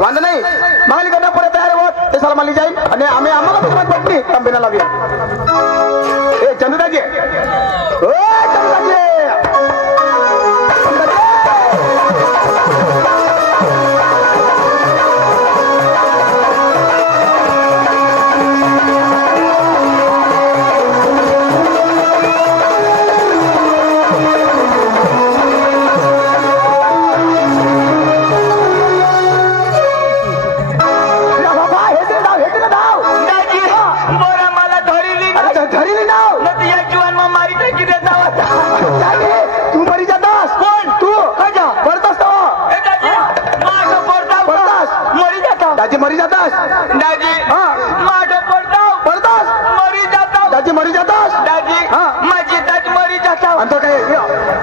वांदा नाही मागली करना पुढे तयार होत ते सलामाली जाईल आणि आम्ही आम्हाला पण पटली तंबेना लावूया ए चंदुदाजी ओ चंदुदाजी दाजी मरी जातास दाजी माझं पडतास मरी जाताव दाजी मरी जातास दाजी माझी दाजी मरी जाताव आणि तो काय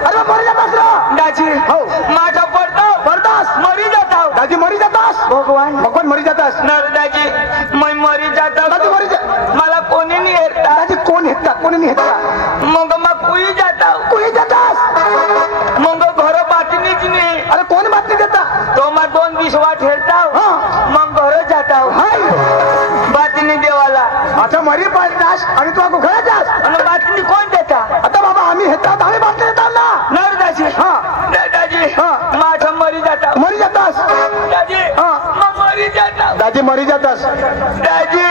अरे मरी जातास रे दाजी हो माझं पडतास मरी जाताव दाजी मरी जातास भगवान मरी जातास नर दाजी मैं मरी जाताव दाजी मरी मला कोणी नाही हेरता दाजी कोण हेता कोणी नाही हेता मग कुई जातास मग घर बातमीच नाही अरे कोण बातमी देता तो मग 2 विश्वा ठेवताव मग घर जाताव बातमी देवाला आता मरी पाडतास आणि तू आगो घरात जास आणि बातमी कोण देता आता बाबा आम्ही हेतात आम्ही बातमी देतात ना नर दाजी दाजी माझं मरी जाताव मरी जातास दाजी मग मरी जाताव दाजी मरी जातास दाजी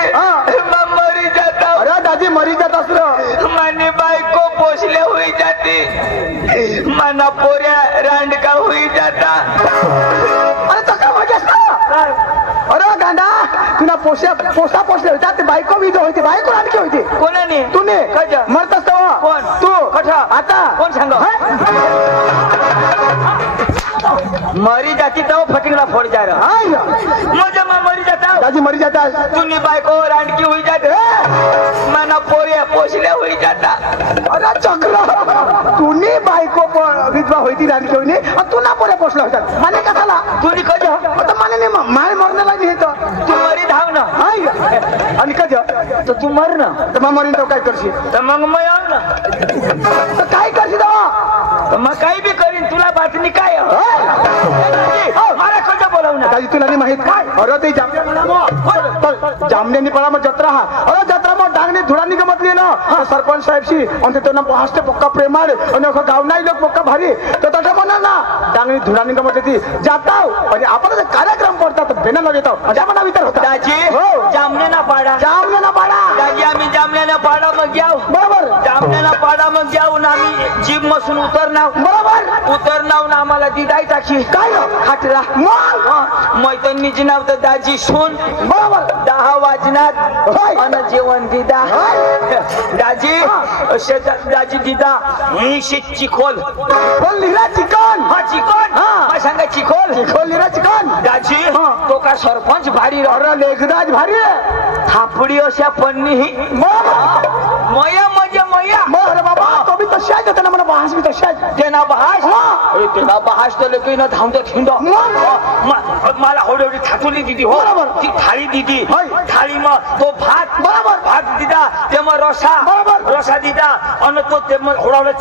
मग मरी जाताव अरे दाजी मरी जातास रे माने बायको पोसले हुई जाते मना पोऱ्या रांडका हुई जाता अरे तो काय मजास ना अरे गांडा तुला पोसा पोसले होता ते बायको विधो होते बायको आणखी होते कोणाने तूने कजा मरतास तेव्हा कोण तू कठा आता कोण सांग मरी जाती तो फटिंगला फोड जा रहा मुझे मरी जाता दाजी मरी जाता तुनी बायको रांडकी हुई जाते मना पोऱ्या पोसले हुई जाता अरे चक्र तुनी बायको विधवा होती रांडकी होईने आणि तू ना पोऱ्या पोसला होता माने कशाला तुनी कजा आता माने नाही माय मरण्याला नाही येतो तू मरी धाव ना आणि कजा तर तू मर ना तर मग मरीन तो काय करशील तर मग मैं आव ना तर काय करशील तर मग काही बी करीन तुला बातमी काय मला कजा बोलाव ना दाजी तुला नाही माहित काय अरे ते जामने पडा मग जत्रा हा अरे जत्रा मग डांगने धुळानी गमतली ना सरपंच साहेबशी आणि त्यांना पहासते पक्का प्रेमार आणि गाव नाही लोक पक्का भारी तर तसं म्हणा ना डांगनी धुळानी गमत ती जाताव आणि आपण कार्यक्रम पडतात बेना येतो जामना वितर होता दाजी जामने ना पाडा दाजी आम्ही जामने ना पाडा मग जाऊ बरोबर जामने ना पाडा मग जाऊ ना आम्ही जीप मसून उतरनाव उतरनाव ना आम्हाला ती दाई टाकी काय खाटला मैत्रिणीची नाव तर दाजी सोन बरोबर 10 वाजनात आणि जेवण दिदा दाजी शेतात दाजी दिदा चिखोल लिहिला चिकन चिकन सांगा चिखोल लिहिला चिकन दाजी तो का सरपंच भारी अरे लेखदाज भारी थापडी अशा पन्नी मया म्हणजे मया अरे बाबा तो भी तशा आहे त्यांना मला बहास भी तशा आहे तेना बहास अरे तेना बहास तर लेकिन धावतो खिंडो मला होडवडी थाटुली दिदी हो ती थाळी दिदी थाळी मग तो भात भात दिदा ते मग रसा दिदा आणि तो ते मग होडवलं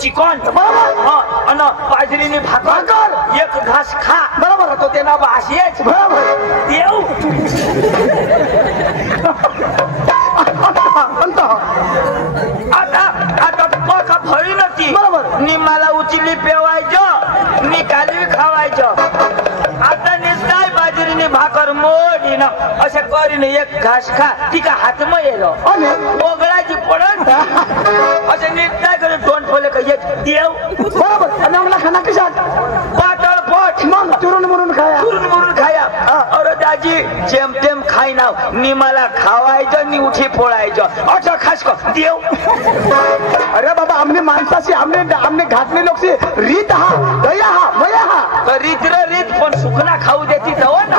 चिकन आणि बाजरीने भाकर एक घास खा बरोबर तो तेना बहास येच बरोबर देव आता पका फळी नव्हती बरोबर नि मला उचली पेवायचं नि कालवी खावायचं आता निस्ताय बाजरीने भाकर मोडी ना असे करीने एक घास खा ती का हात मग येलो ओगळाची पडत असे निस्ताय करे दोन फले का एक देव बरोबर आणि आम्हाला खाना कशात पातळ पोट मग चुरून म्हणून खाया अरे दाजी जेम तेम खाई ना नि मला खावायचं नि उठी फोडायचं अच्छा खास को देव अरे बाबा हमने माणसाशी हमने घातले लोक रीत हा दया हा मया हा तर रीत पण सुखना खाऊ देती तो ना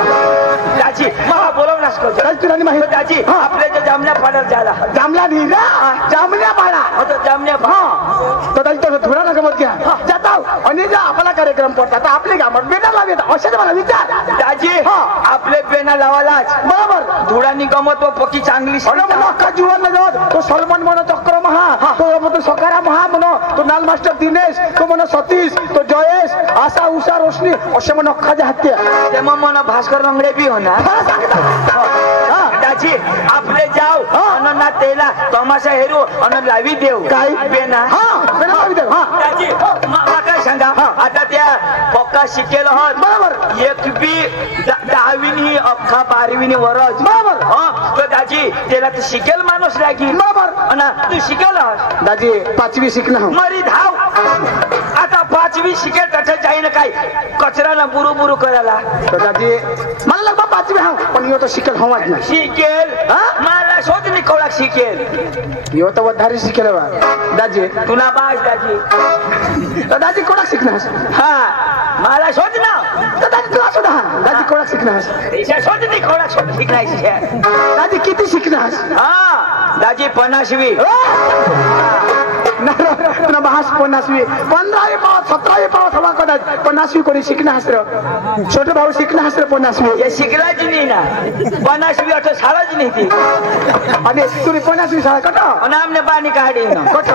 दाजी मला बोलवलास को तुला नाही माहित दाजी आपल्या जे जामण्या पाड्यात झाला जामला नाही ना जामण्या पाडा जामण्या तर दाजी तो थोडा ना गमत घ्या जाता जाताव आणि जा आपला कार्यक्रम पडतात आपले गावात बेना लावेत अशाच मला विचार दाजी आपले बेना लावालाच बरोबर धुळानी गमत व पक्की चांगली अख्खा जीवन जात तो सलमान म्हणो चक्र महा तो सकारा महा म्हणो तो नाल मास्टर दिनेश तो म्हणो सतीश तो जयेश आशा उषा रोशनी असे म्हणो अख्खाच्या हत्या तेव्हा म्हणो भास्कर लंगडे बी होणार दाजी आपले जाऊ अन ना तेला तमाशा हेरू अन लावी देऊ काय बेना बेना लावी देऊ दाजी काय सांगा आता त्या पक्का शिकेल होत बरोबर एक बी 10वी अख्खा 12वी वरच बरोबर तो दाजी त्याला तर शिकेल माणूस लागेल बरोबर ना तू शिकेल दाजी 5वी शिकणं मरी धाव आता 5वी शिकेल त्याच्या जाईन काय कचरा ना बुरू बुरू करायला दादी मला लगभग 5वी हा पण यो तो शिकेल हवाच ना शिकेल मला शोध निकोळा शिकेल यो तो वधारी शिकेल बा दाजी तुला बाज दाजी दादी कोणा शिकणार हा मला शोध ना दादी तुला सुद्धा दादी कोणा शिकणार शोध निकोळा शोध शिकायची दादी किती शिकणार हा दाजी 50वी तुला 50वी 15वी पाव 17वी पाव सवा कदाच 50वी कोणी शिकणार हसर छोटे भाऊ शिकणार हसर 50वी हे शिकलाच नाही ना 50वी अठो शाळाच नाही ती आणि तुरी 50वी शाळा कट अनामने पाणी काढी कट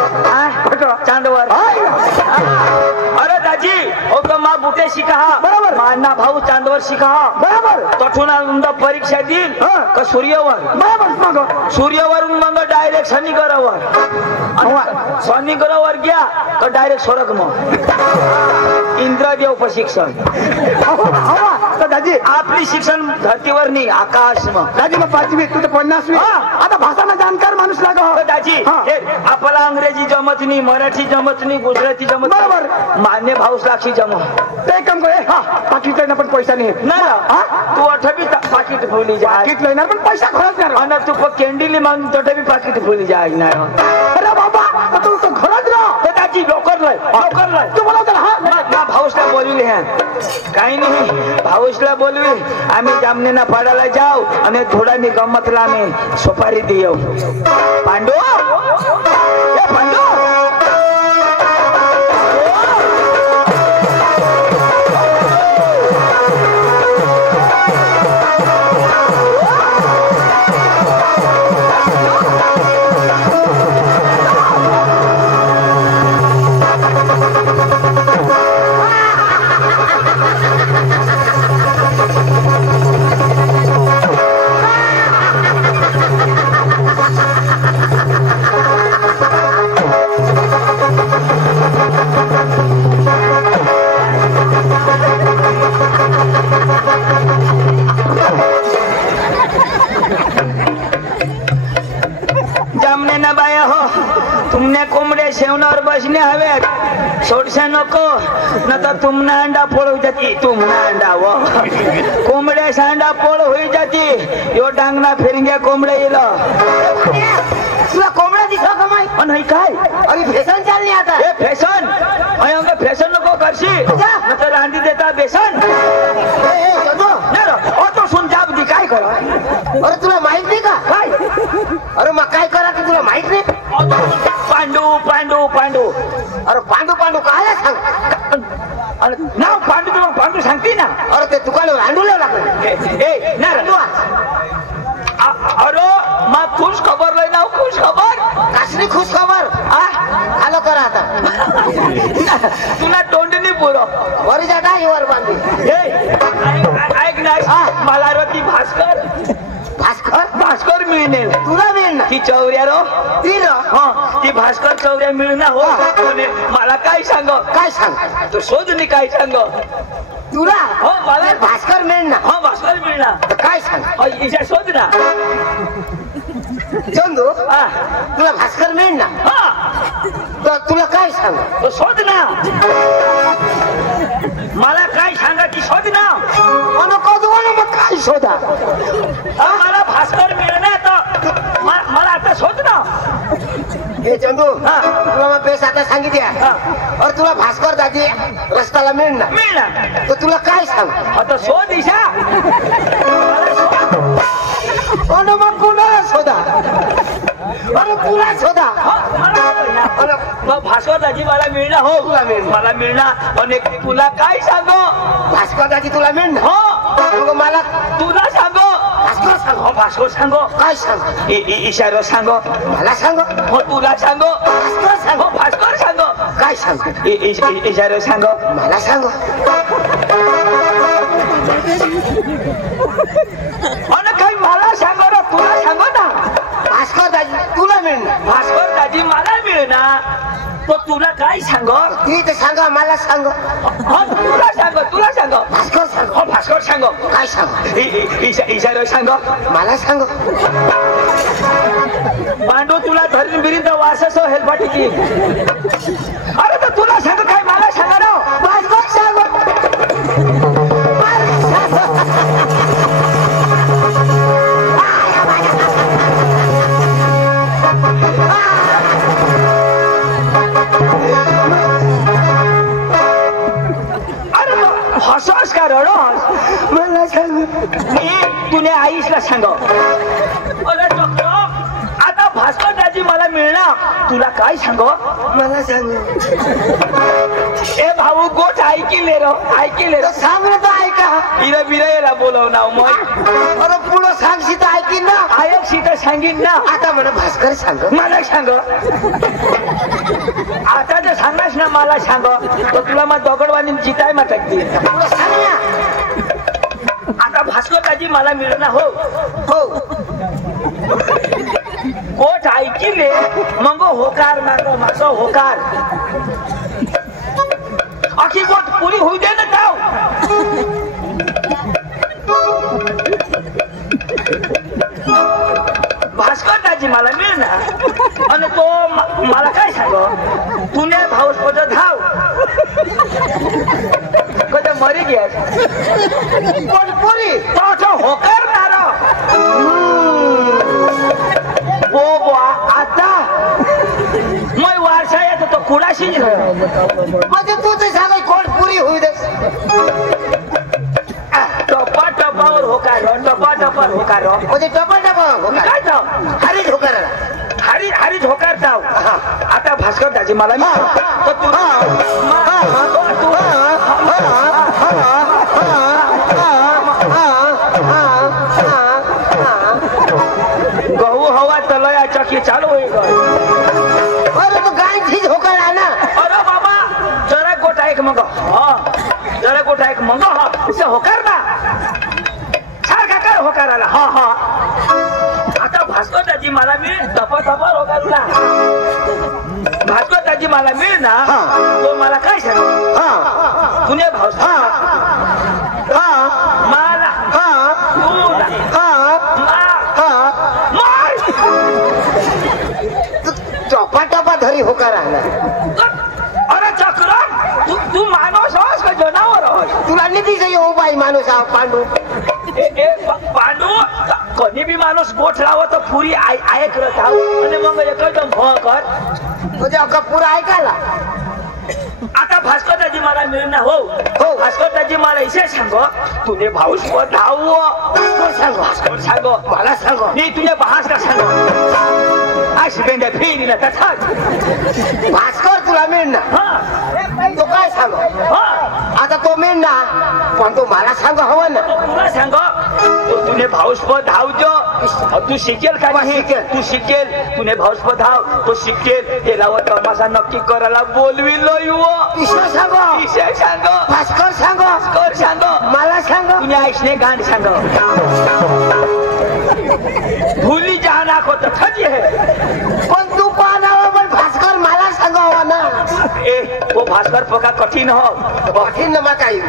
कट चांदवर अरे दाजी ओ तो मा बुटे शिका बरोबर माना भाऊ चांदवर शिका बरोबर तठून परीक्षा देईल का सूर्यावर बरोबर मग सूर्यावरून मग डायरेक्ट शनिग्रहावर शनिग्रहावर घ्या तर डायरेक्ट स्वर्ग मग इंद्रदेव प्रशिक्षण दादी आपली शिक्षण धरतीवर नाही आकाश मग दादी मग 5वी तू तर 50वी आता भाषाना जाणकार माणूस लाग दाजी आपला अंग्रेजी जमत नाही मराठी जमत नाही गुजराती जमत बरोबर मान्य भाऊ साक्षी जम ते काम करे पाकिट लेणार पण पैसा नाही तू 8वी पाकिट फुली जा पाकिट लेणार पण पैसा खरंच नाही आणि तू कॅन्डीली मागून 8वी पाकिट फुली जाणार अरे बाबा तू तो खरंच राह दाजी लवकर लय तू बोलवतो भाऊसला बोलविले ह्या काही नाही भाऊसला बोलवी आम्ही जामनेना पाडायला जाऊ आणि थोडा मी गमतला आम्ही सुपारी देऊ पांडू पांडू तुमने कोंबडे शेवणावर बसणे हवेत सोडशे नको न तर तुमना अंडा पोळ होई जाती तुमना अंडा व कोंबड्या अंडा पोळ होई जाती यो डांगना फिरंग्या कोंबडे येल तुला कोंबडा दिसला का माई आणि काय अरे फॅशन चालली आता हे फॅशन अयंग फॅशन नको करशी न तर रांदी देता बेसन तो सुन जाब दी काय करा अरे तुला माहित नाही का काय अरे मग काय करा की तुला माहित नाही पांडू पांडू पांडू अरे पांडू पांडू काय सांग ना पांडू तुला पांडू सांगते ना अरे ते दुकान रांडूला लागलं ए ना अरे मग खुश खबर लय ना खुश खबर कसली खुश खबर आलो करा आता तुला तोंडनी पुरव वरी जाता वर बांधली ऐक नाही मला ती भास्कर भास्कर मिळेल तुला मिळेल ती चौऱ्या रो ती ती भास्कर चौऱ्या मिळणार हो मला काय सांग काय सांग तू शोध नाही काय सांग तुला हो मला भास्कर मिळणार हो भास्कर मिळणार काय सांग हिच्या शोध ना चंदू तुला भास्कर मिळणार तुला काय सांग तो शोध ना मला काय सांगा ती शोध ना मग काय शोधा मला भास्कर मिळणार मला आता शोध ना हे चंदू तुला मग बेस आता सांगितले अरे तुला भास्कर दादी रस्त्याला मिळणार तर तुला काय सांग आता शोध दिशा मग कुणाला शोधा अरे तुला शोधा मग भास्कर दाजी मला मिळणार हो तुला मिळणार. मला मिळणार आणि तुला काय सांगो भास्कर दाजी तुला मिळणार हो मग मला तुला सांगो भास्कर सांग हो भास्कर सांगो काय सांग इशारो सांगो मला सांग हो तुला सांगो भास्कर सांग हो भास्कर सांगो काय सांग इशारो सांगो मला सांग आणि काही मला सांगो ना तुला सांगो ना भास्कर दाजी तुला मिळणार भास्कर दाजी मला मिळणार तो तुला काय सांगो ती तर सांगा मला सांग हो तुला सांगो भास्कर सांग हो भास्कर सांगो काय सांग इशारो सांगो मला सांग पांडू तुला धरून बिरीन वारसा हेल्पाटी की अरे तर तुला सांग काय मला सांगा ना भास्कर सांग हसोस का रडोस मला सांग तुने आईसला सांग अरे चक्र आता भास्कर दाजी मला मिळणार तुला काय सांगो मला सांग ए भाऊ गोठ ऐकिले रो सांग ना तर ऐका इरा बिरायला बोलव ना मग अरे पुढं सांगशी तर ऐकीन ना आयकशी तर सांगीन ना आता मला भास्कर सांग मला सांग आता जर सांगणार ना मला सांग तर तुला मग दगडवाणी जिताय मग टाकते सांग ना आता भास्कर दाजी मला मिळणार हो हो गोठ ऐकिले मग होकार माझं होकार अखी गोठ पुरी होऊ दे ना ताव भास्कर दाजी मला मिळणार आणि तो मला काय सांगो तुने भाऊस पद धाव कधी मरी घ्या कोण पुरी तो होकार नारा आता मग वारसा येतो तो कुणाशी म्हणजे तू ते सांगाय कोण पुरी होऊ दे टप्पा टप्पावर होकार टप्पा टप्पावर होकार म्हणजे टपा टपा काय जाऊ हरी ढोकर हरी होकार जाऊ आता भास्कर दाजी मला तर तू गहू हवा तलया चकी चालू होईल अरे तू गाय झीज होकर आहे ना अरे बाबा जरा गोटा एक मग जरा गोटा एक मग होकार ना सारखा काय होकार आला हा आता भास्कर दाजी मला मिळ धपा धपा होकारला भास्कर दाजी मला मिळ ना तो मला काय सांग पुणे भाऊ मला टपा टपा धरी होकर आहे ना अरे चक्र तू माणूस होस का जनावर होस तुला निधी येऊ बाई माणूस हा पांडू पांडू कधी बी माणूस गोठ लावत तर पुरी ऐकत आणि मग एकदम भकर म्हणजे अका पुरा ऐकायला आता भास्कर दाजी मला मिळणार हो भास्कर दाजी मला इसे सांगो तुझे भाऊस धाव भास्कर सांगो मला सांग मी तुझ्या भास का सांगो अशी बेंड्या फेरी ना तथाच भास्कर तुला मिळणार तो काय सांग आता तो मिळणार पण तो मला सांग हवं ना तुला सांगो तुने भाऊसपद धावजो तू शिकेल का नाही तू शिकेल तुने भाऊसपद धाव तो शिकेल त्याला तमाशा नक्की करायला बोलविलो ईश्वर सांगो ईश्वर सांगो भास्कर सांगो भास्कर सांगो मला सांग तुने ऐसने गाण सांगो भूली जाना को तो खजी है पण तू पाहणार पण भास्कर मला सांगावा ना ए वो भास्कर पका कठिन हो कठीण नमा काही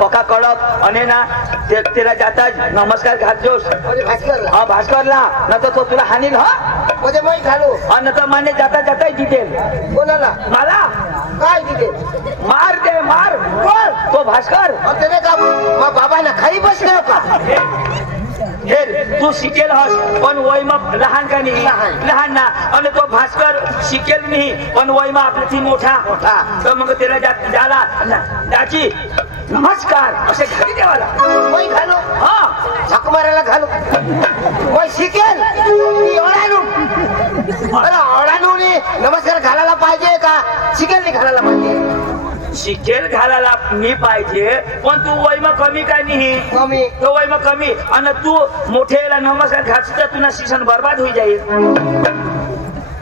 पका कडक आणि ना तेला जाता नमस्कार घालजोस भास्कर हा भास्करला न तर तो तुला हानील हा म्हणजे मी घालू आणि तर माने जाता जाता दिदेल कोणाला मला काय दिले मार दे मार कोण तो भास्कर त्याने का मग बाबाला खाली बसले का हे तू शिकेल हस पण वय मग लहान का नाही लहान ना आणि तो भास्कर शिकेल नाही पण वय मग आपल्याची मोठा तर मग त्याला झाला त्याची नमस्कार असे घरी देवाला वय घालू हा झक मारायला घालू वय शिकेल ओढानू अरे ओढानू नमस्कार घालायला पाहिजे का शिकेल नाही घालायला पाहिजे शिकेल घालायला मी पाहिजे पण तू वय मग कमी काय नाही कमी तो वय मग कमी आणि तू मोठेला नमस्कार घातला तर तुला शिक्षण बर्बाद होई जाईल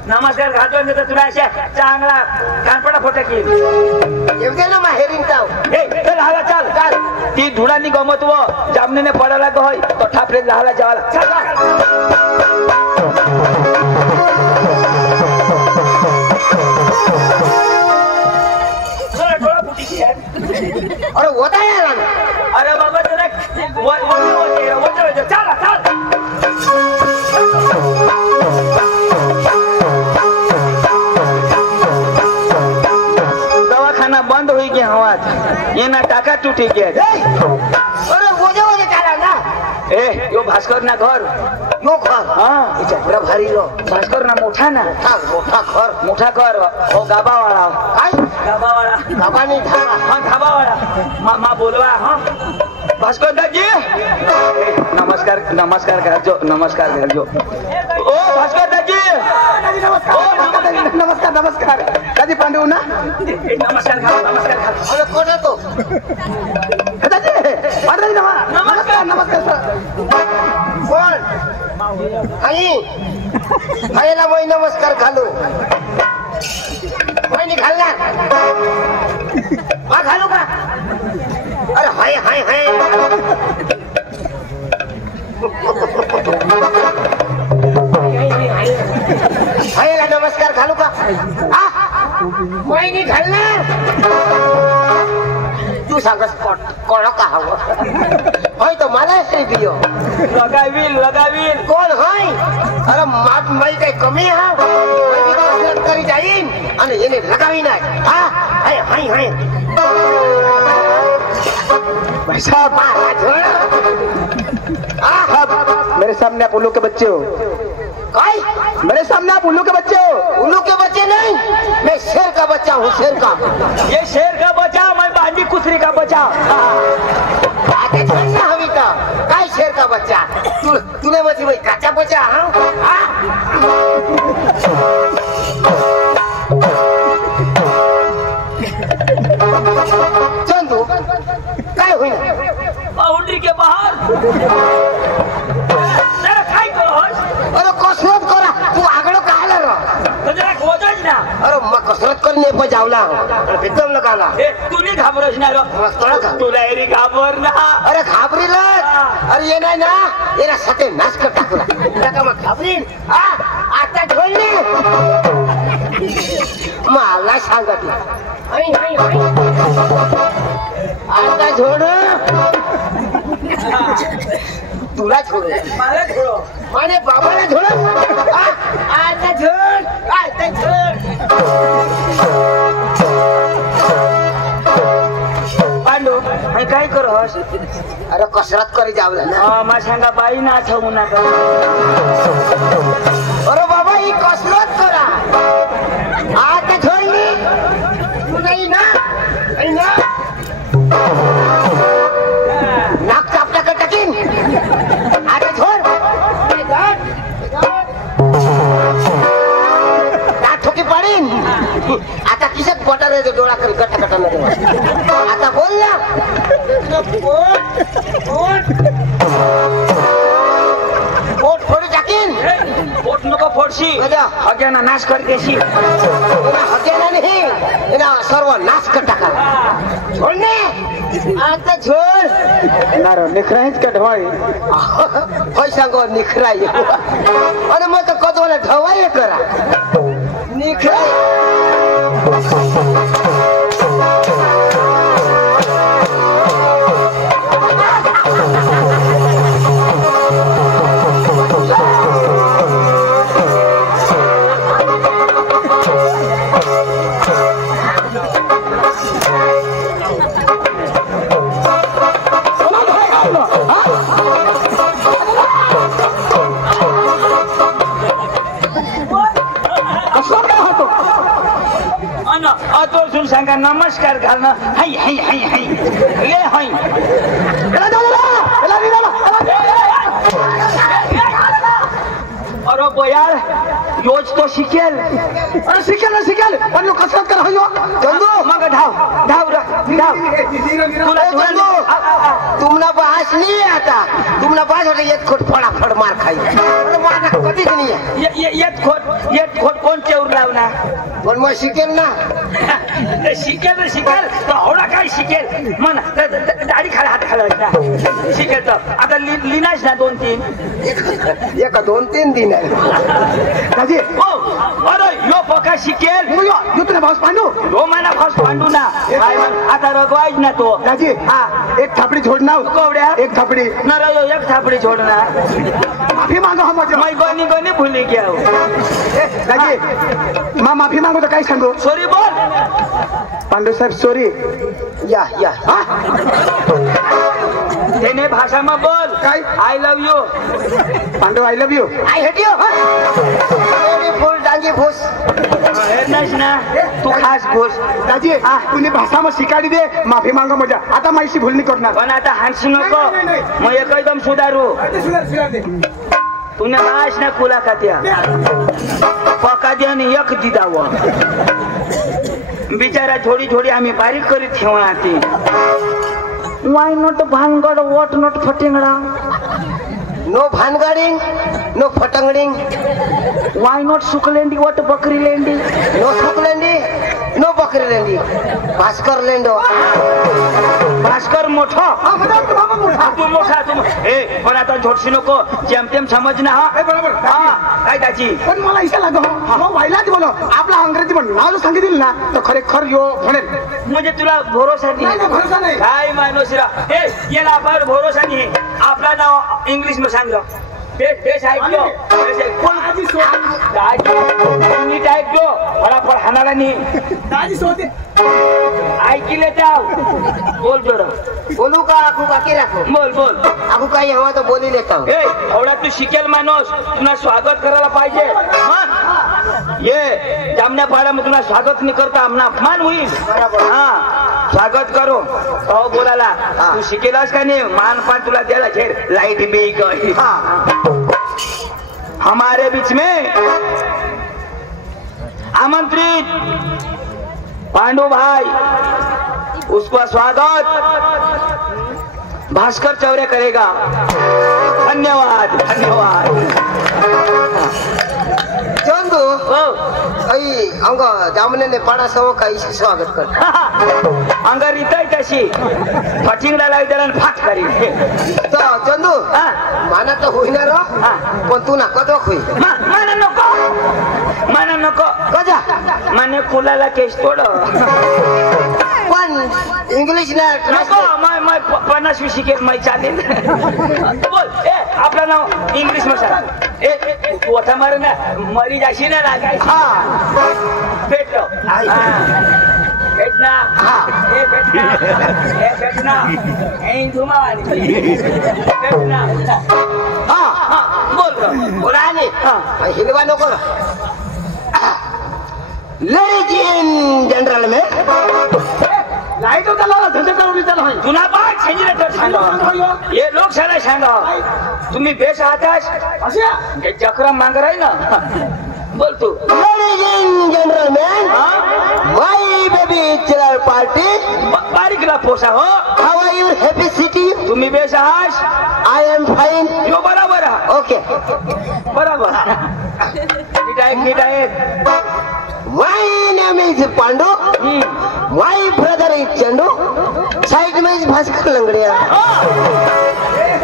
नमस्कार घालतो तर तुला अशा चांगला कानपडा फोटा की येऊ दे ना माहेरीन जाऊ चल हाला चाल चाल ती धुळानी गमत व जामनीने पडायला का होय तो ठापरे हाला जावाला अरे होता यार अरे बाबा तुला चला चाल दवाखाना बंद हुई गया हवा ये ना टाका टूटी गया अरे वजे वजे चाला ना ए यो भास्कर ना घर यो घर हाँ इचा बड़ा भारी लो भास्कर ना मोठा ना मोठा घर हो गाबा वाला काय गाबा वाला गाबा नहीं धाबा हाँ धाबा वाला माँ बोलवा हाँ भास्कर दादी नमस्कार नमस्कार कर जो नमस्कार कर जो ओ भास्कर दादी नमस्कार नमस्कार दादी पांडे ना नमस्कार खा अरे कोण आहे तो दादी पांडे नमस्कार नमस्कार कोण आई आईला मी नमस्कार घालू मी घालणार हा घालू का अरे हाय हाय हाय आईला नमस्कार घालू का मी घालणार तू सांगस कोण का हवं होय तो मला दियो लगावील कोण होय अरे माग माई काही कमी हा तरी जाईन आणि येणे लगावी नाही हा हाय हाय हाय भाई साहब मेरे सामने आप उल्लू के बच्चे हो काय मेरे सामने आप उल्लू के बच्चे हो उल्लू के बच्चे नहीं मैं शेर का बच्चा हूँ शेर का ये शेर का बच्चा मैं बांडी कुसरी का बच्चा आगे छोड़ना हवी का काय शेर का बच्चा तूने मची भाई कच्चा बच्चा हाँ चंदू काय होईल बाउंड्री के बाहर अरे कसरत करा तू आगळो कायला रो जरा गोदज ना अरे मग कसरत करणे पण जावला एकदम लगाला ए तू नाही घाबरस ना रो तुला एरी घाबर ना अरे घाबरीला अरे ये नाही ना येना सते नाश कर टाकला नका मग घाबरीन आता ढोलने मला सांगा ती आता झोड तुला छोड मला छोडो माने बाबाला झोड आता झोड पांडू मी काय करहस अरे कसरत करी जावला ना मा सांगा बाई ना छऊ ना अरे बाबा ही कसरत करा आता झोडली तू नाही ना नाक चापल्याकडे टाकीन आता झोड नाक ठोकी पाडीन आता किशात बोटा द्यायचं डोळा करी गट्टा गट्टा मध्ये आता बोल ना पोट फोडी टाकीन पोट नको फोडशी हग्याना नाश कर देशी हग्याना नाही एना सर्व नाश कर टाका झोडणे आता झोड नारो निखराहीच का ढवाई होय सांगो निखराई आणि मग कदोला ढवाई करा निखराई अतोल सांगा नमस्कार घालणं हाय हाय हाय हाय ये हाय अरे बोयार योज तो शिकेल अरे शिकेल पण यो कसरत कर हो चंदू मग धाव तुला तुमना बास नहीं आता तुमना बास होता एक खोट फटाफट मार खाई मार कधीच नाही येत खोट कोण चेवर लावना पण मग शिकेल ना शिकेल तर होडा काय शिकेल म्हणा दाढी खाला हात खाला शिकेल तर आता लिनाच ना 2-3 एक 2-3 दिन आहे दाजी हो अरे यो पका शिकेल यो तुला भास पांडू हो मला भास पांडू ना आता रगवायच ना तो दाजी हा एक थापडी छोडना कोवड्या एक थापडी न रो एक थापडी छोडना माफी मांगो हम मैं गनी भूली गया दाजी माफी मांगो तो काय सांगू सॉरी बोल पांडू साहेब सॉरी या तेने भाषा में बोल काय I love you Pandu I love you I hate you फुल डांगी फूस ना तू खास घोष दाजी तुम्ही भाषा मग शिकाडी दे माफी मांगो मजा आता माहिती भूल नाही करणार पण आता हानशी नको मग एकदम सुधारू तुने आज ना कुला खात्या पका द्या आणि एक दिदाव बिचारा थोडी आम्ही बारीक करीत ठेवणार ती वाय नॉट भानगड वॉट नॉट फटिंगडा नो भानगडिंग नो फटंगडिंग वाय नॉट सुकलेंडी वॉट बकरी लेंडी नो सुकलेंडी नो बकरी लेंडी भास्कर लेंडो भास्कर मोठा तू मोठा तू पण आता झोडशी नको जेमतेम समज ना काय त्याची पण मला इशा लागो मग व्हायलाच बोलो आपला अंग्रेजी पण नाव सांगितलं ना तर खरेखर यो म्हणेल म्हणजे तुला भरोसा नाही काय मानोशिरा याला आपण भरोसा नाही आपला नाव इंग्लिश में सांग बेस ऐकलो नीट ऐकलो फटाफट हाणाला नाही ऐकिले जाओ बोल जरा बोलू का आखू बाकी राखो बोल आखू काही हवा तो बोली लेता हूँ एवढा तू शिकेल माणूस तुला स्वागत करायला पाहिजे ये जामण्या पाड्यामध्ये तुला स्वागत नाही करता आमना अपमान होईल हा स्वागत करो तो बोलाला तू शिकेलास का नाही मानपान तुला द्यायला खेर लाइट भी गई हमारे बीच में आमंत्रित पांडू भाई उसका स्वागत भास्कर चौरे करेगा धन्यवाद चंदू आई अंग जामने ने पाड़ा सव का इसी स्वागत कर अंगर रितय तशी फटिंगला लावी त्याला फाट करी तो चंदू माना तो होईना रो पण तू ना कदो होई माना नको कजा माने कुलाला केस तोड पण इंग्लिश ना नको मैं 50 शिकेल मैं चालेल बोल आपला नाव इंग्लिश में सांग तू आता मारे ना मरी जाशी ना लागाय भेटलो भेटना भेटना भेटना बोला नहीं हिलवा नको लेडीज इन जनरल में लाईट होता धंदे चालू तुला बात सेंजरेटर सांगा हे लोकशाला सांगा तुम्ही बेस आहात हे चक्रम मांग राही ना बोल तू लेडीज इन जनरल में माय बेबी चिल्ड्रन पार्टी बारीकला पोसा हो हाउ आर यू हैप्पी सिटी तुम्ही बेस आहात आई एम फाइन यो बराबर ओके बराबर नीट आहे My name is Pandu. My brother is Chandu. Side में is भास्कर लंगड़िया.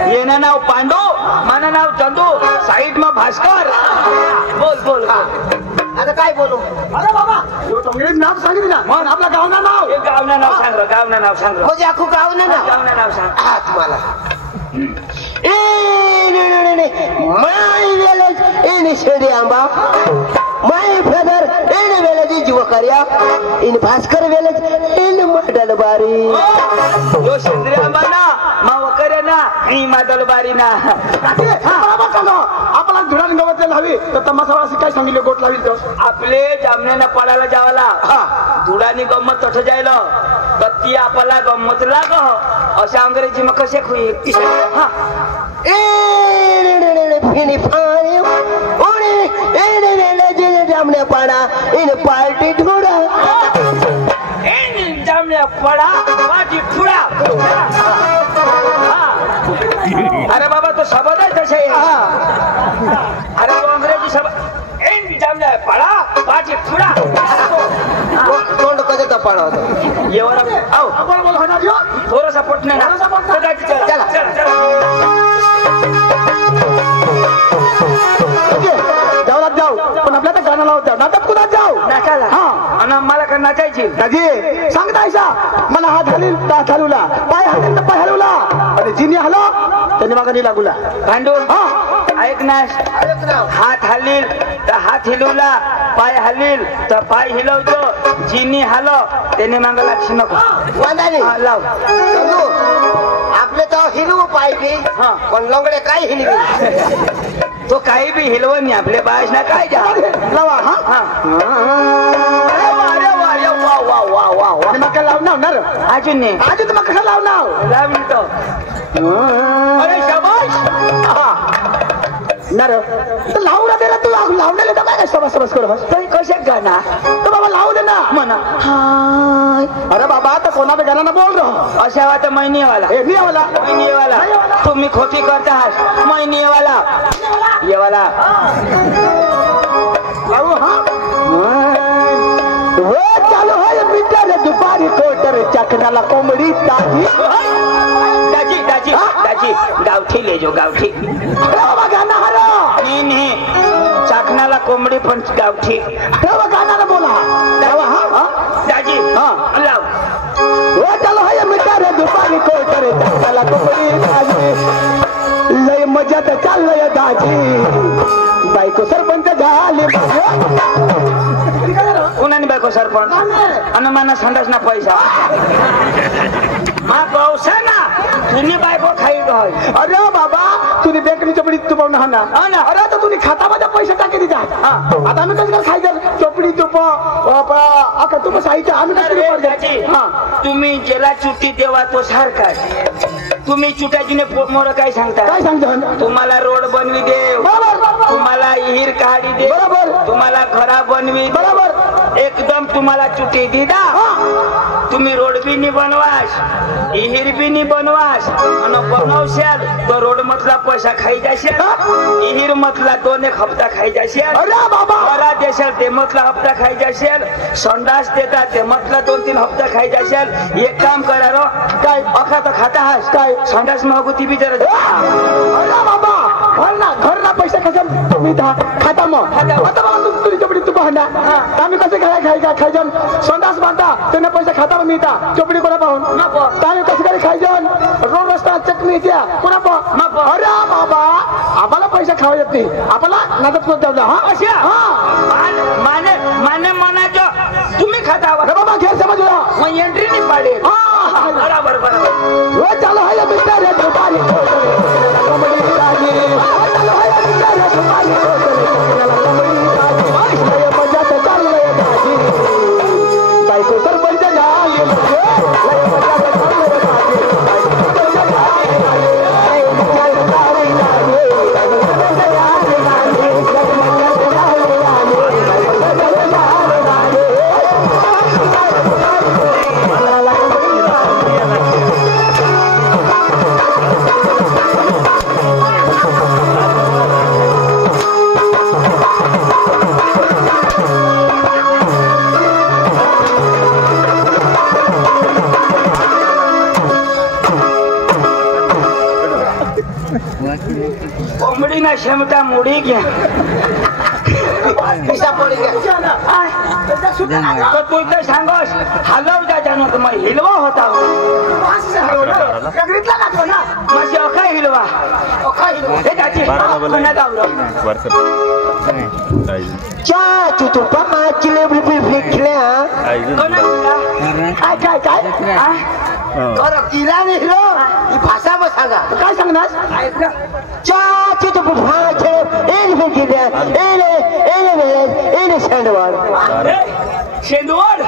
ये ना नाव पांडू, माना नाव चंदू, साइड में भास्कर. बोल. आता काय बोलू? अरे बाबा, यो तंगडे नाव सांगितलं ना. मग आपला गावना नाव. हे गावना नाव सांग. म्हणजे आखू गावना नाव. गावना नाव सांग. तुम्हाला. My village in Shediamba. My brother in village Juvakaria. In Bhaskar village in Madalbari. यो शेंद्रियांबा ना, मावकऱ्या ना, आणि मादलबारी ना. बरोबर सांगा. आपला धुरान गावातले हवी तर तमासावासी काय सांगितले गोट लावी तो. आपले जामण्याना पडायला जावाला. धुडानी गंमत तठ जायला. तत्ती आपला गंमत लाग. अशा अंग्रेजी मग कसे होईल? In village जामण्या पाडा इन पार्टी धुडा इन जामण्या पडा पाठी फुडा अरे बाबा तो शब्द आहे तसे अरे तो अंग्रेजी शब्द इन जामण्या पडा पाठी फुडा तोंड कधी तपाळा होता एवढा आओ थोडासा पोट नाही चला जाऊ पण आपल्या तर गाणं लावत जाऊ नाटक कुणात जाऊ नाचायला आणि मला का नाचायची दाजी सांगता ऐसा मला हात हलील तर हात हलवला पाय हलील तर पाय हलवला आणि जिनी हलो त्यांनी मागा नाही लागूला भांडून ऐक ना हात हलील तर हात हिलवला पाय हलील तर पाय हिलवतो जिनी हलो त्याने मागा लागशी नको लाव आपले तर हिलवू पाहिजे पण लंगडे काय हिलवी तो काही बी हिलवत नाही आपले बायस ना काय द्या लावा मका लावणार अजून नाही अजून मग कसं लावणार लावली तो अरे शाबाश नर लावला दे ना तू लावलेलं तर काय सबस सबस कर तरी कशात गाणं तर बाबा लावू दे ना म्हणा अरे बाबा आता कोणा पे गाणं बोल रहा अशा वाटत महिनेवाला महिनेवाला तुम्ही खोटी करता आहात महिनेवाला येवाला चालू है मीटर दुपारी कोटर चकनाला कोंबडी ताजी दाजी दाजी दाजी गावठी ले जो गावठी बाबा गाणं हरा नाही चाकणाला कोंबडी पण गावठी गाणं बोला दाजी लाव वो चालू है मीटर दुपारी कोटर चकनाला कोंबडी ताजी लय मजात चाललंय दाजी बायको सरपंच झाले कुणाने बायको सरपंच आणि मला संडास ना पैसा हा पावसा ना तुम्ही बायको खाई गय अरे बाबा तुम्ही बेकरी चोपडी तुपवून हा ना अरे तर तुम्ही खातामध्ये पैसे टाके दिला आता आम्ही कसं खायचं चोपडी तुप अका तुप साहित्य आम्ही कसं तुम्ही ज्याला चुटी देवा तो सारखा तुम्ही चुटाजीने मोर काय सांगता काय सांगता तुम्हाला रोड बनवी दे तुम्हाला हिर काढी दे तुम्हाला घरा बनवी बरोबर एकदम तुम्हाला चुटी दिदा तुम्ही रोड बी नाही बनवास हिर बी नाही बनवास आणि बनवशाल तो रोड मधला पैसा खाई जाशाल हिर मधला 2-1 हप्ता खाई जाशाल अरे बाबा घरा देशाल ते मधला हप्ता खाई जाशाल संडास देतात ते मधला 2-3 हप्ता खाई जाशाल एक काम करा रो काय अखा तर खाता हास काय संडास मागुती बी जरा अरे बाबा घरना पैसे कसं तुम्ही खाता मग आता बाबा तुझी चोपडी तू पाहना आम्ही कसे खायजन संडास बांधता त्यांना पैसे खाता मिळता चोपडी कोणा पाहून आम्ही कसं काही खायजन रोड रस्ता चटणी द्या कोणा अरे बाबा आम्हाला पैसे खावा येत नाही आपल्याला नादत कोण ठेवला माने माने म्हणायचं तुम्ही खाता अरे बाबा घेर समजला मग एंट्री नाही पाडेल बरोबर बरोबर वो चालू है मिस्टर रे दुपारी कॉमेडी ताजी चालू है मिस्टर रे दुपारी कॉमेडी ताजी लय मजात चाललंय ताजी बायको सरपंच झाली लय मजात चाललंय ताजी कोंबडी ना क्षमता मोडी घ्या तू इथं सांगस हलव जा मग हिलवा होता माझी अखा हिलवा हे त्याची चाचू तू पप्पा चिलेबी फेकल्या काय काय किराने हिरो ही भाषा मग सांगा काय सांगणार चाचू तू पप्पा एन फेकल्या एन शेंडवाड शेंदवड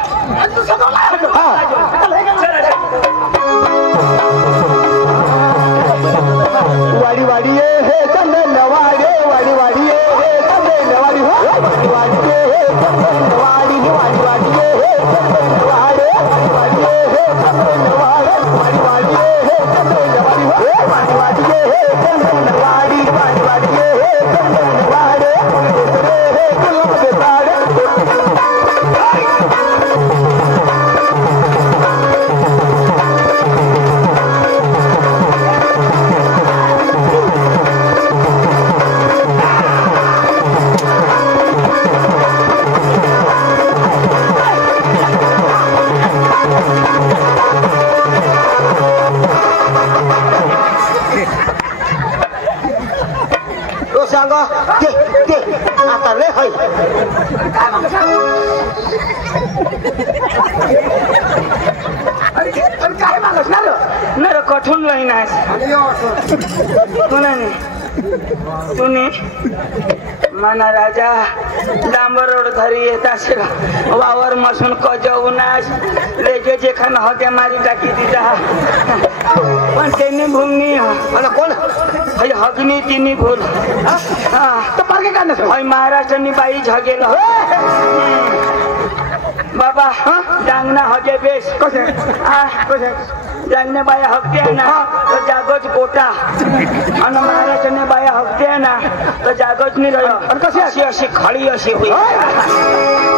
वाडी वाडी हे चंदन वाडे वाडी वाडी हे चंदन वाडी वाडी वाडी हे सांग ते आता लय होय काय मागस ना ना कठून लाईन आहे तुने मना राजा डांबर रोड धरी येत असेल वावर मसून कजवूनास लेगे जे खान हके मारी टाकी दिला पण त्यांनी भूल नाही मला कोण हगनी तिनी भूल तर पारखे काय नसतं महाराष्ट्रांनी बाई झगेल बाबा डांगना हगे बेस कसे जागने बाया हकते आहे ना तर जागोच गोटा आणि महाराष्ट्राने बाया हकते आहे ना तर जागोच नाही राहिलं कशी अशी अशी खळी अशी होईल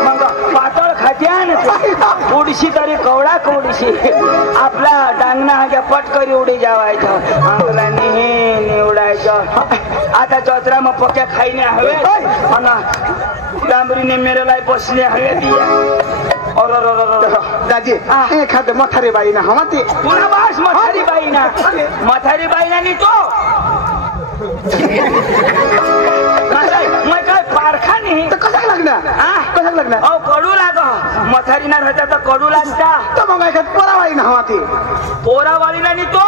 मग पातळ खाते आहे ना थोडीशी तरी कवडा कवडीशी आपला डांगना हा पटकरी उडी जावायचं आंगला निवडायचं आता चौथरा मग पक्या खाईने हवे आणि डांबरीने मेरेला बसले हवे दिया दाजी एखाद मथारी बाई ना हवा ते तुला बास मथारी बाई ना नी तो मैं काय पारखा नाही तर कसं लागणार कसं लागणार अहो कडू लाग मथारी ना राहता तर कडू लागता तर मग एखाद पोराबाई ना हवा ते पोरावाळी ना नी तो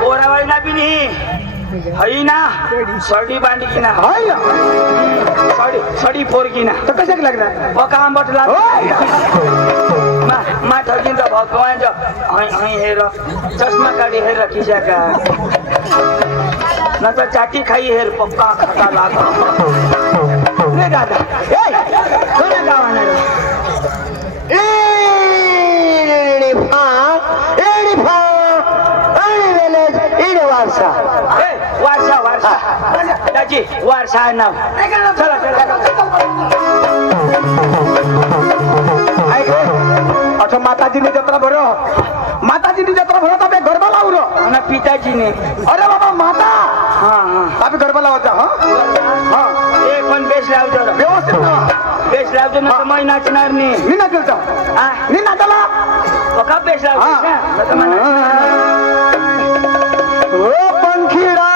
पोरावाळी ना बी नाही हई ना सडी बांडी की ना सडी पोरगी ना तर कशाक लागणार पका आंबट लाग मा ठगिन त भगवान हेर चष्मा काढी हेर खिसा का न तर चाटी खाई हेर पक्का खाता लाग रे दादा कोणा गावाना वारसा दाजी वारसा आहे नाव चला अच्छा माताजीने जत्रा भरो माताजीने जत्रा भरो तबे गरबा लावलो आणि पिताजीने अरे बाबा माता हा तबे गरबा लावता हा एक पण बेस लावतो व्यवस्थित बेस लावतो ना तर मै नाचणार नाही मी नाचलतो मी नाचला पक्का बेस लावतो ओ पंखीडा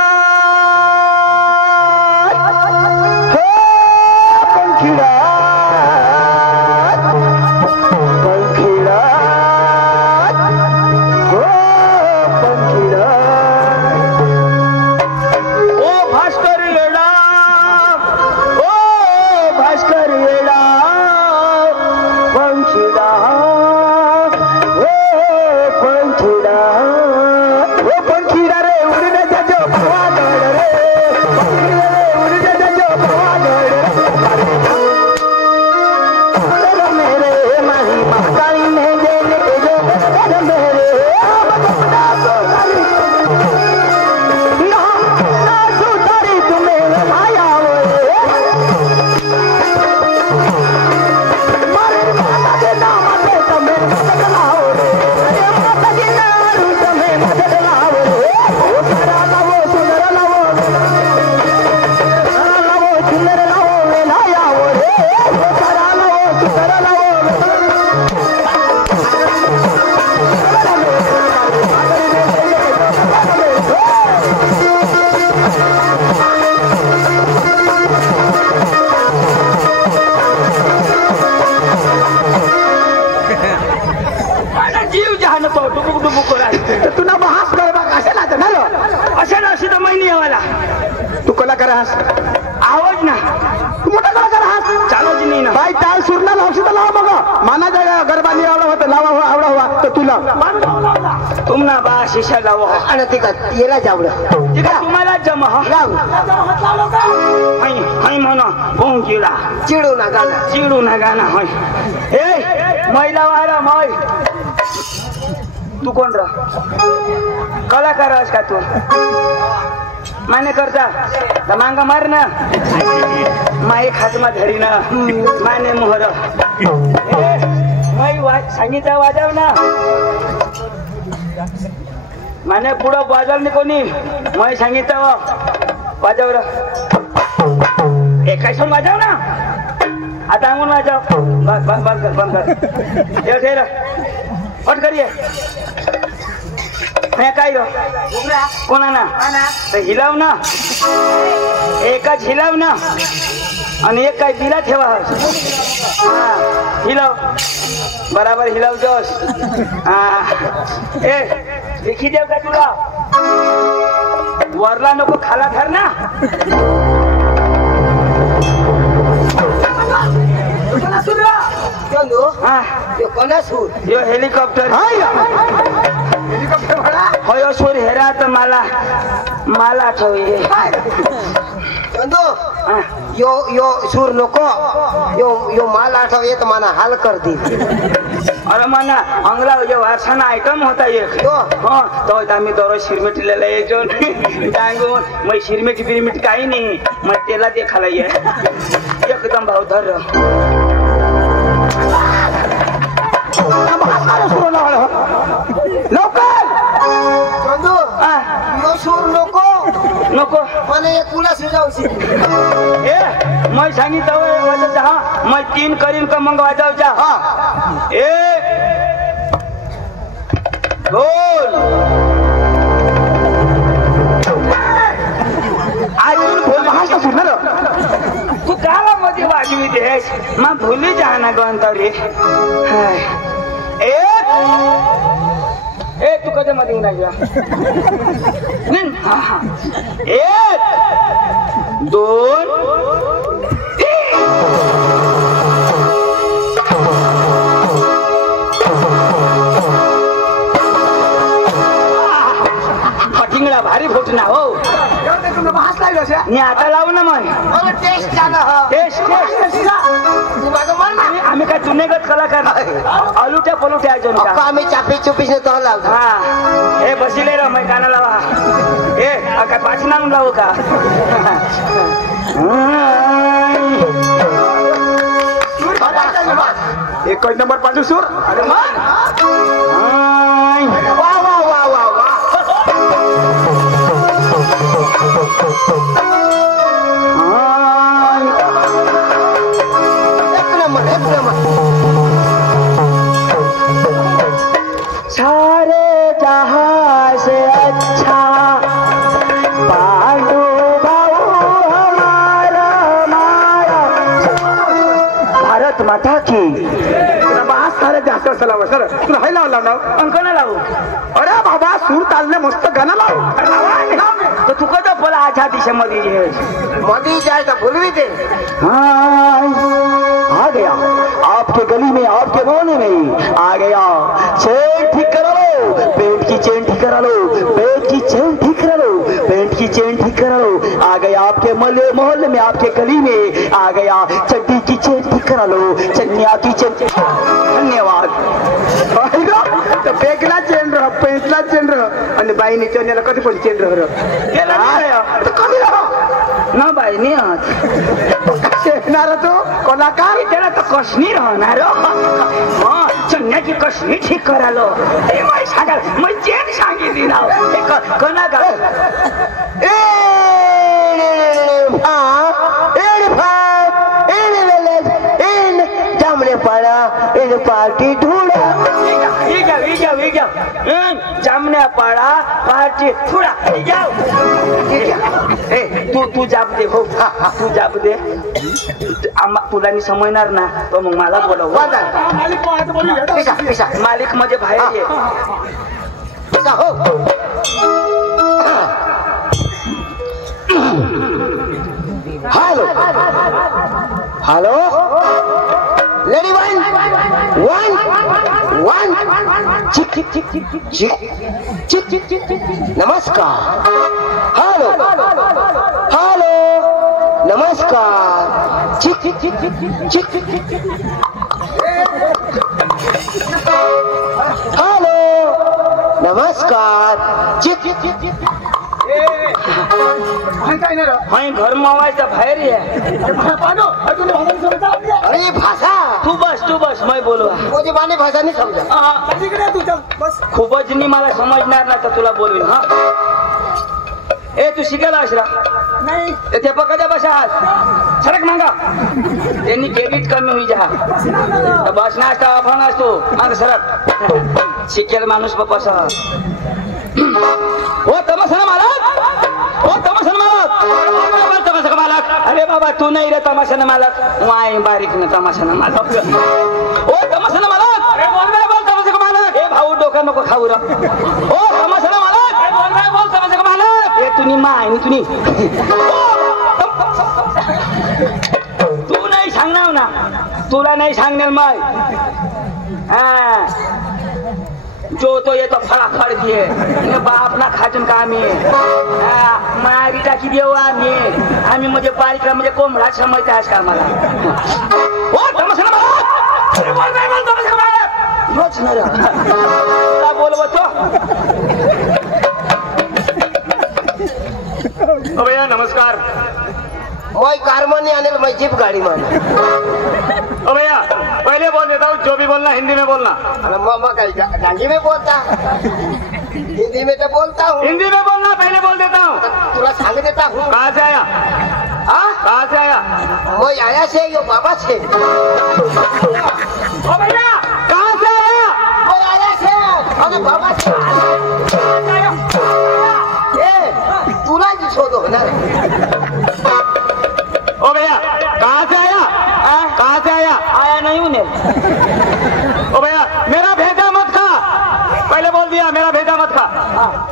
तुला बहास गरबा कशाला अशा ना अशी तर महिनी यावाला तू कलाकार आहास आवाज ना तू मोठा कलाकार आहास चालूच नाही ना बाई ताल सुरना लावशी तर लावा बघा माना जागा गरबा नाही आवडा होता लावा हो आवडा हुआ तर तुला तुम्हाला बा शिशा लाव आणि ते याला जावलं तुम्हाला जमा म्हणा भोंग चिडा चिडू ना गाणं होय ए महिला वारा मै तू कोण र कलाकार आहेस का तू माने करता तर मांगा मार ना माई खातमा धरी ना माने मोहर माई सांगितलं वाजव ना माने पुढं वाजव नाही कोणी माई सांगितलं वाजव र एकाशून वाजव ना आता अंगून वाजव बंद कर ठेर पट करिए हे काय रो कोणा ना तर हिलाव ना एकच हिलाव ना आणि एक काय दिला ठेवा हा हिलाव बराबर हिलाव जोश ए देखी देव का तुला वरला नको खाला धर ना यो हेलिकॉप्टर हो सूर हेरा तर मला आठव यो यो सूर नको यो माल आठव येत मना हाल कर दी अरे मना अंगला जो वारसाना आइटम होता एक तो आम्ही दररोज शिरमिटलेला यायचो डांगून मग शिरमिट बिरमिट काही नाही मग त्याला ते खाला ये एकदम भाव धर नको मला एक पुला सुजावशी मैं सांगितलं हा मैं 3 करीन का मग वाजवचा हा 1 2 अजून बोल सुनर तू काला मध्ये वाजवी देस मग भुली जाना गंतरी ए तू कधी मध्ये नाही गया 1 2 फटिंगडा भारी फुटना हो आता लावू ना मग टेस्ट झालं टेस्ट आम्ही काय जुनेगत कलाकार अलुट्या पलुट्या अजून का आम्ही चापी चुपी तो लावतो हा हे बसिले रा मैं गाना लावा ए काय पाच नाम लावू का एक नंबर पाजू सूर अरे वाह वाह वाह वाह वाह सारे जहां से अच्छा पांडु भाऊ हमारा भारत माता की सारे जास्त सलाम सर तुला हाय लाव लाव अंक ना लावू अरे बाबा सूर तालने मस्त गाणं लाव तो तू कदा बोला आझा दिशेमध्ये मोदी जाए तो भूलवी दे आ गया आपके गली में आपके मोहल्ले में आ गया चेन ठीक करा लो पेंट की चेन ठीक करा लो पेंट की चेन ठीक करा लो पेंट की चेन ठीक करा लो आ गया आपके मोहल्ले में आपके गली में आ गया चड्डी की चेन ठीक करा लो चन्निया की चेन धन्यवाद बेगला चेन रह पेंटला चेन रह आणि बाईने चेन्याला कधी पण चेन रह कमी रह ना बाई नाही येणार तो कलाकार त्याला तर कसणी राहणार चन्याची कसणी ठीक करालो मग चेन सांगितली ना कना का पार्टी ढूंढा जामने पाड़ा पार्टी थोड़ा जाओ तू जाब दे हो तू जाब दे तुला मी समजणार ना तो मग मला बोलव मालिक मध्ये बाहेर ये हॅलो हॅलो लेडी वन चिक चिक चिक चिक चिक चिक चिक चिक नमस्कार हॅलो हॅलो नमस्कार चिक चिक चिक चिक चिक चिक चिक हॅलो नमस्कार चिक चिक चिक चिक घर मावायचा बाहेर आहे अरे भाषा तू बस मैं बोलू मुझे माने भाषा नहीं समझा खूपच नाही मला समजणार ना तर तुला बोलवीन हा ए तू शिकायला आशरा नाही ते पकाच्या बसा आहात सरक मागा त्यांनी क्रेडिट कमी होई जा बसना असता आपण असतो माग सरक शिकेल माणूस बसा ओ तमाशा मालक, ओ तमाशा मालक, तमाशा मालक. अरे बाबा तू नाही रे तमाशा मालक, वाय बारीक न तमाशा मालक. ओ तमाशा मालक, अरे बोल तमाशा मालक. ए भाऊ डोकं नको खाऊ रे. ओ तमाशा मालक, अरे बोल तमाशा मालक. ए तुम्ही माय नि तुम्ही तू नाही सांगणार ना, तुला नाही सांगणार माय. जो तो येतो फळाफळ घे बाप ना खाजून का आम्ही मारी टाकी देऊ आम्ही म्हणजे बारीक म्हणजे कोंबडा समजते आहेस का मला. बोलवतो भैया नमस्कार. मैं कार में नहीं आने मैं जीप गाड़ी में. ओ भैया पहले बोल देता हूँ, जो भी बोलना हिंदी में बोलना. डांगी में बोलता, हिंदी में तो बोलता हूँ. हिंदी में बोलना पहले बोल देता हूँ. तुला सांग देता हूँ. कहाँ से आया? कहाँ से आया? मैं आया से यो बाबा से. ओ भैया कहाँ से आया? मैं आया से अरे बाबा से. तुला जी छोड़ो ना. ओ भैया कहाँ से आया? कहाँ से आया? आया नहीं उन्हें. ओ भैया मेरा भेजा मत खा, पहले बोल दिया मेरा भेजा मत खा.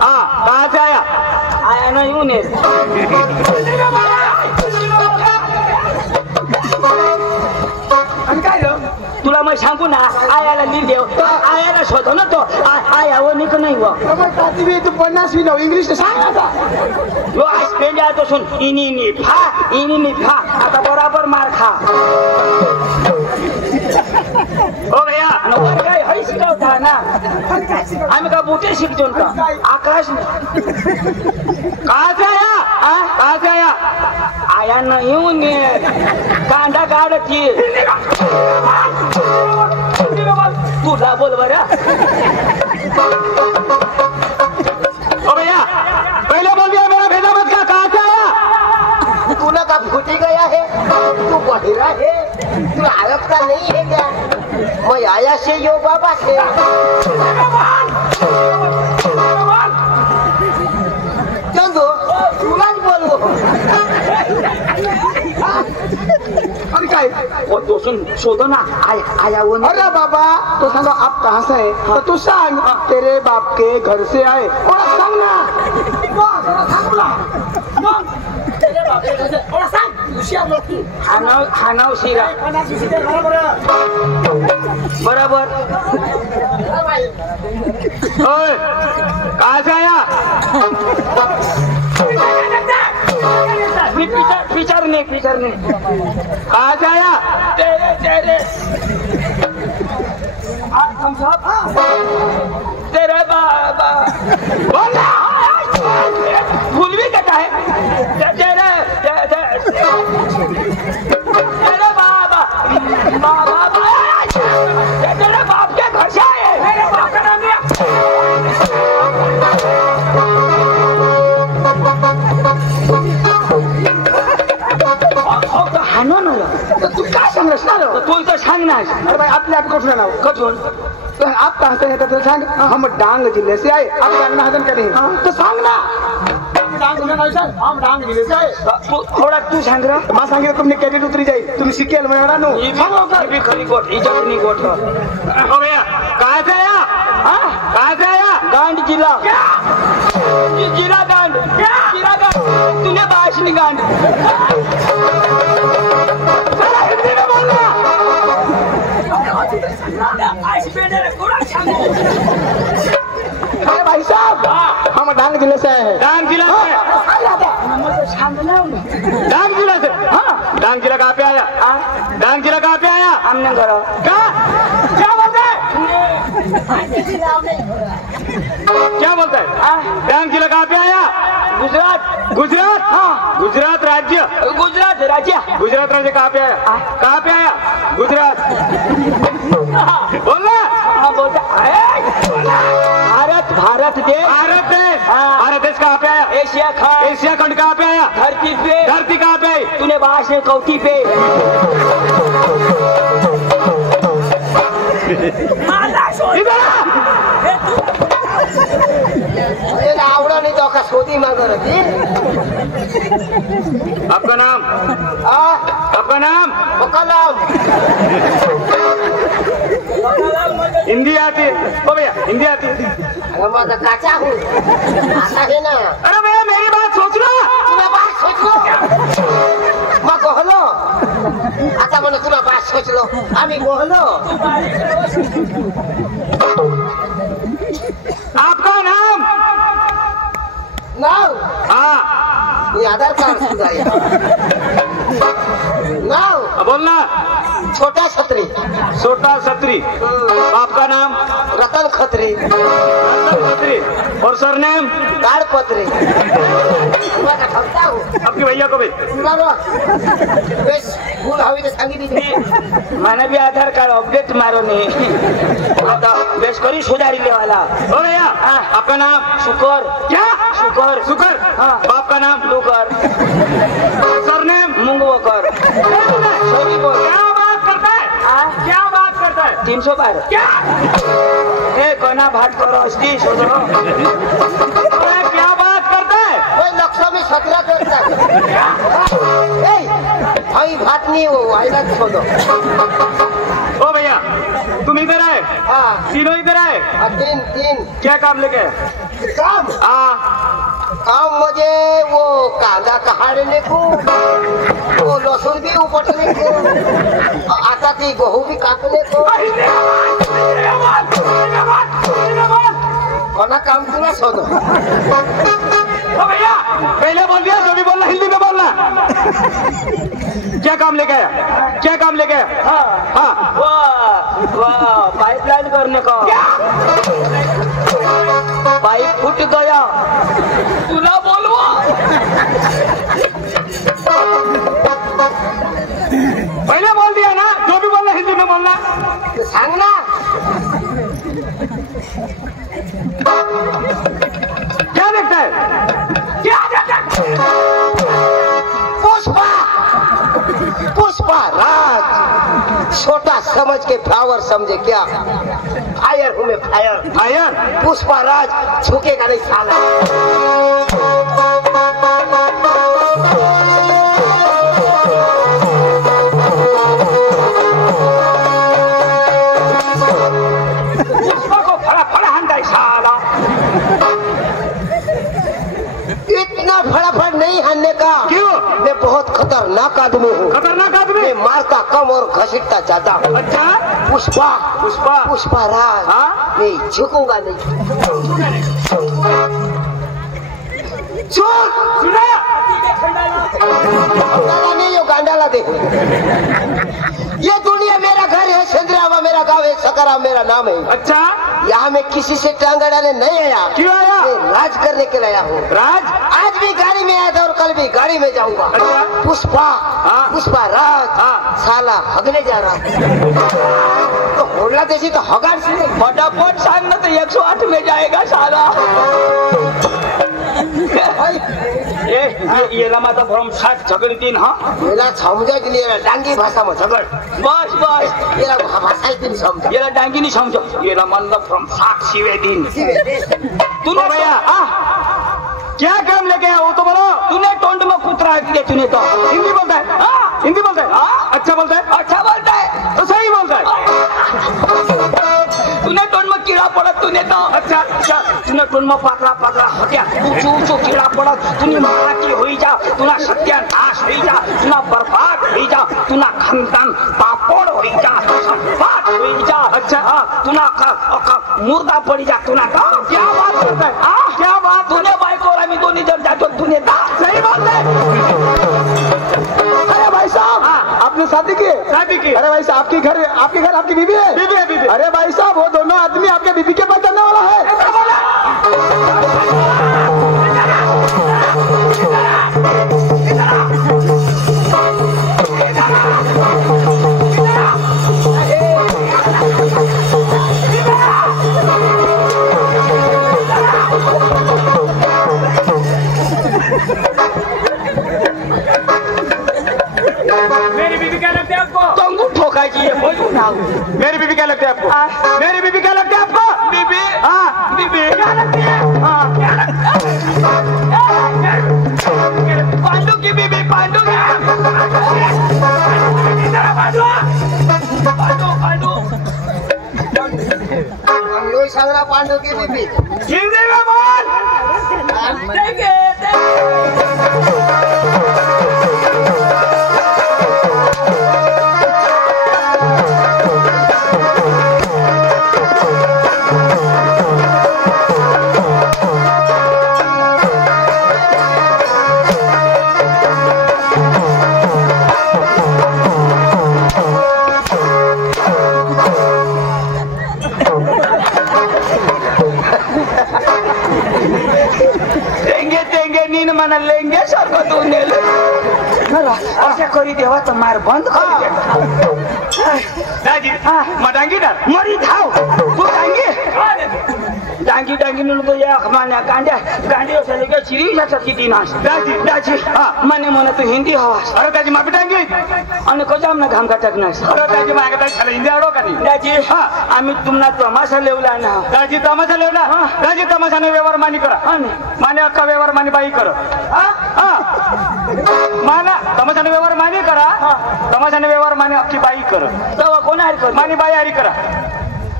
हाँ कहाँ से आया? आया नहीं उन्हें. तुला मैं सांगू ना आयाला लीड देव आयाला शोधो ना तो आया वो निक नाही वो. तू 50 नव इंग्लिश सांग आता. यो आज पेंजा तो सुन इनी फा आता बराबर मार खा. ओ भैया काय हई शिकवता ना आम्ही का बुटे शिकतो का आकाश. कहाँ से आया? कहाँ से आया? आया नाही उन्हें कांदा काढती. तुला बोल बरं. ओ भैया पहले बोल दिया मेरा भेजा मत खा. कहाँ से आया? तू ना का फूटी गया है, तू बहिरा है, तू आरब का नहीं है क्या? मैं आया से यो बाबा से. चंदू तुला बोलू. अरे काय? वो तो सुन शोधो ना आया वो. अरे बाबा तो सांगा आप कहाँ से है? तो तू सांग तेरे बाप के घर से आए. और सांग ना. हानाव शिरा बराबर. ओए कहाँ से आया? विचार नहीं कहाँ से आया? तेरे बाबा बोलना. भूल भी कहता है तेरे बाबा तेरे बाप के घर से आए. मेरे बाप का नाम दिया. हानो ना तू काय सांगस ना? तू इथं सांगणार. अरे भाई आपले आप कुठून नाव? कठून तो आप कहाँ से हैं? तो सांग. हम डांग जिले से आए. आप जानना हजन करें तो सांग ना. हम डांग जिले से आए. थोडा तू सांग रा. माँ सांगितलं तुमने कॅडेट उतरी जाई. तुम्ही शिकेल म्हणा नो. भी खरी गोठ इज्जत नहीं गोठ. ओ भैया कहाँ से आया? कहाँ से आया? गांड जिला. जिला गांड. तूने बाश नहीं गांड. हिंदी में बोलना. अरे भाई साहब हम डांग जिले से आए हैं. डांग जिला से? डांग जिला से? हाँ. डांग जिला कहाँ पे आया? डांग जिला कहाँ पे आया? हमने घर क्या बोलते हैं? क्या बोलते हैं? डांग जिला कहाँ पे आया? गुजरात. गुजरात? हाँ गुजरात राज्य. गुजरात राज्य. गुजरात राज्य कहाँ पे आया? कहाँ पे आया? गुजरात. बोलना. हाँ बोलता. भारत देश. भारत देश. भारत देश कहाँ पे आया? एशिया खंड. एशिया खंड कहाँ पे आया? धरती पे. धरती कहाँ पे आई? तूने बाश ने कौती पे. इधर अरे आवड़ा नहीं तो का सोदी मांग रही। आपका नाम? आपका नाम? हिंदी आती है? ओ भैया हिंदी आती है? मैं तो काचा हूँ, आता है ना। अरे भैया मेरी बात सोच लो। तुला बात सोच लो। मैं कहलो आता मैंने तुला बात सोच लो। अभी कहलो आपका नाम? नाव हाँ ये आधार कार्ड सुधारिए। नाव बोलना। छोटा छतरी। छोटा छतरी। आपका नाम? रतन खत्री। रतन खत्री। और सरनेम? ताड़पत्री। मैं का ठगता हूँ। आपके भैया को भी? बेस भूल हवी तो सांगी दी। मैंने भी आधार कार्ड अपडेट मारो नहीं तो बेस करी सुधारी ले वाला। ओ भैया आपका नाम? शुकर। क्या? शुकर। शुकर। हाँ। बाप का नाम? लुकर। सरनेम? मुंगवकर। सही बोल। क्या बात करता है? क्या बात करता है? 300 बार। क्या? ए कोना भाट करो अस्ती सोचो। क्या बात करता है? कोई लक्ष्मी 17 करता है। भाई भाट नहीं वो आइला छोड़ो। ओ भैया तुम इधर आए? हाँ तीनों इधर आए? तीन। क्या काम लेके? काम? काम मुझे वो कांदा कहाड़ने को, वो लहसुन भी उपटने को, आटा की गेहूं भी काटने को। कोना काम तुला सोनो। ओ भैया पहले बोल दिया जो भी बोलना हिंदी में बोलना। क्या काम लेके आया? क्या काम लेके आया? हाँ वाह पाइपलाइन करने का। पाइप फूट गया तुला बोलो। पहले बोल दिया ना जो भी बोलना हिंदी में बोलना। सांगना क्या देखता है? क्या देखता है? पुष्पा। पुष्पा राज छोटा समझ के फ्लावर समझे क्या? फायर हूँ मैं फायर। फायर? पुष्पा राज झुकेगा नहीं साला। पुष्पा को फड़ा फड़ा हंडा साला। इतना फटाफट नहीं हारने का। क्यों? मैं बहुत खतरनाक आदमी हूँ। खतरनाक आदमी? मैं मारता कम और घसीटता ज्यादा। अच्छा पुष्पा। पुष्पा। पुष्पा राज। हाँ? नहीं झुकूंगा नहीं। झुक सुना? गांडाला नहीं हो गांडाला दे। ये दुनिया मेरा घर है, चंद्रावा मेरा गाँव है, सकरा मेरा नाम है। अच्छा यहाँ मैं किसी से टांग अड़ाने नहीं आया। क्यों आया? मैं राज करने के लिए आया हूँ। राज? आज भी गाड़ी में आया था और कल भी गाड़ी में जाऊंगा। अच्छा। पुष्पा। हाँ। पुष्पा राज। हाँ। साला हगने जा रहा तो होडला देसी तो हगार से फटाफट सांग ना तो 108 में जाएगा साला। ये लमा तो भरम 60 झगड़ दिन। हाँ मेरा समझा के लिए डांगी भाषा में झगड़। बस बस मेरा भाषा ही दिन समझा। ये डांगी नहीं समझो। ये मतलब फ्रॉम 60 सिवे दिन। तूने भैया क्या काम लेके आया वो तो बोलो। तूने टोंड में कुतरा दिया तूने तो। हिंदी बोलता है? हाँ हिंदी बोलता है। हाँ अच्छा बोलता है? अच्छा बोलता है तो सही बोलता है। तूने टोंड में कीड़ा पड़ा तूने तो। अच्छा अच्छा तूने टोंड में पातला पातला हत्या ऊंचू ऊंचू कीड़ा पड़ा तूने मारा की हुई जा तूना सत्यानाश हुई जा तूना बर्बाद हुई जा तूना खानदान पापड़ हुई जा बर्बाद हुई जा। अच्छा हाँ तूना मुर्दा पड़ी जा तूना का। क्या बात करता है? हाँ क्या बात? तूने बाइक और आम्ही दोन्ही जर जातो तूने दा। सही बात है। अरे भाई साहब आपने शादी की? शादी की। अरे भाई साहब आपके घर आपकी बीवी है? बीवी है बीवी। अरे भाई साहब वो दोनों आदमी आपके बीवी के पास जाने वाला है। मेरी बीवी क्या लगती है आपको? तो अंगूठ ठोका जी ये बोल ना। मेरी बीवी क्या लगती है आपको? मेरी बीवी क्या लगती है आपको? बीवी हाँ बीवी क्या लगती है? की बीबी जिंदेगा बोल मना लेंगे सरको तू नेले असे करी देवा तर मार बंद करी दे दाजी मडांगी ना मरी धाव तू डांगी डांगी नु तो या माने गांड्या गांडी असले के चिरी शकती ती नास दाजी माने मने तू हिंदी हवास अरे दाजी मापी डांगी आणि कोजाम ना घाम काटक नास अरे दाजी मागे ताई छले हिंदी आवडो का नी दाजी आम्ही तुम्हाला तमाशा लेवला ना दाजी तमाशा लेवला दाजी तमाशाने व्यवहार मानी करा माने अक्का व्यवहार मानी बाई कर माना तमाशाने व्यवहार मानी करा तमाशाने व्यवहार माने अक्की बाई कर तवा कोण हरी कर मानी बाई हरी करा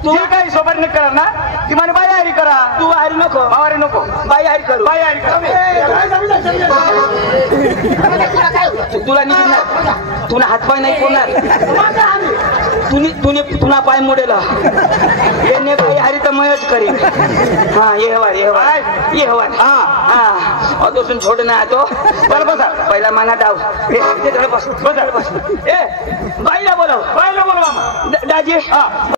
तू काही सोबत नाही करा ना ती माने बाई हरी करा तू हरी नको हरी नको बाई हरी करू बाई हरी कर तुला नाही तुला हातपाय नाही कोणार तुला पाय मोडेला येणे बाई हरी तर मयच करीन हा ये हवा अजून छोड ना तो चल बसा पहिला माना डाव बस ए बाईला बोलव मामा दाजी